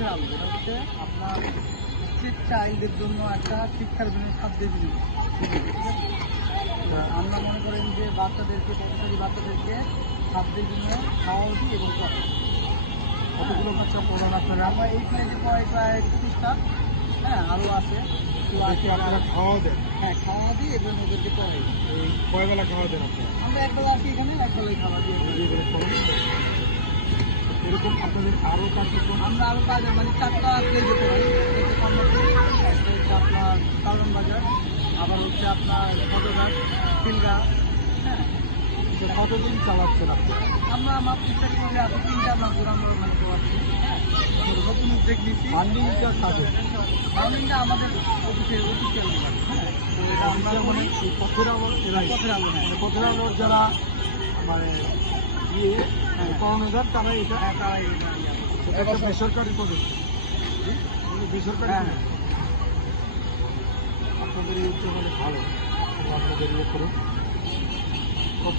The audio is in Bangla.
চোখের আলো, যেটা হচ্ছে আপনার চাইল্ডের জন্য একটা শিক্ষার বিনিয়োগ, খাদ্যের বিনিয়োগ। ঠিক আছে, আমরা মনে করেন যে বাচ্চাদেরকে, পথচারী বাচ্চাদেরকে খাদ্যের বিনিয়োগ খাওয়াও দিই এবং পড়াই। কতগুলো বাচ্চা পড়ান আপনারা? আমরা এই প্লেটে পড়াই প্রায় 30টা। হ্যাঁ, আরও আছে। তো ওদেরকে আপনারা খাওয়াও দেন? হ্যাঁ, খাওয়া দিই এবং ওদেরকে পড়াই। এই কয় বেলা খাওয়া দেন আপনারা? আমরা একবেলা আসি এখানে, একবেলায় খাবার দিয়ে এরকম আপনাদের আরও কার্যক্রম? আমরা আরও কাজ, মানে 4টা প্লেস যেতে পারি। একটা কর্মসূচি, একটা হচ্ছে আপনার কারণ বাজার, আবার হচ্ছে আপনার সদরঘাট, খিলগা। হ্যাঁ, তো কতদিন চালাচ্ছেন আপনি? আমরা আমার চেষ্টা করলে আরও 3টা আমরা ঘোরানোর মানে করছি। নতুন উদ্যোগ নিচ্ছি। ফান্ডিংটা কাজে? ফার্মিংটা আমাদের অফিসের হ্যাঁ, আমরা মানে এই পথের আলোর এলাকায়, পথের আলো। হ্যাঁ, পথের আলোর যারা মানে ইয়ে কর্ণধার, তারা এটা হ্যাঁ, তারাই সেটা একটা বেসরকারি প্রজেক্ট, বেসরকারি হ্যাঁ। project। আপনাদের এই উদ্যোগ অনেক ভালো, আপনাদের ইয়ে করুন। কত